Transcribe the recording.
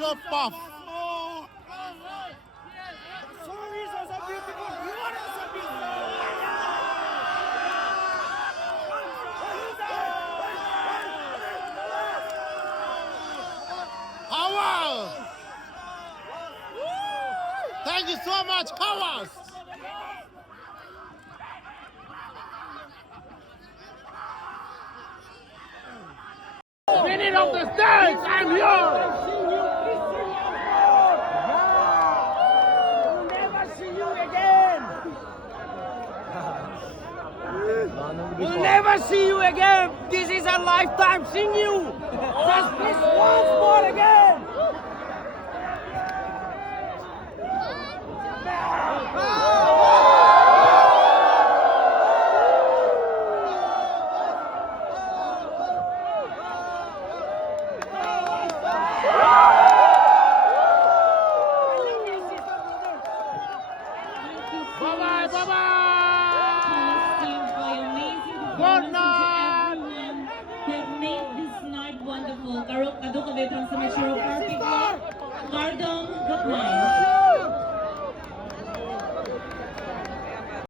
So puff. Howard! Thank you so much, Howard! Minute of the stage, I'm yours! We'll never see you again! We'll never see you again! This is a lifetime seeing you! Just this once more again! Bye-bye, bye-bye! Good night! Have made this night wonderful. Karok kadok kami from sa Metro Party Club. Gardong, good night.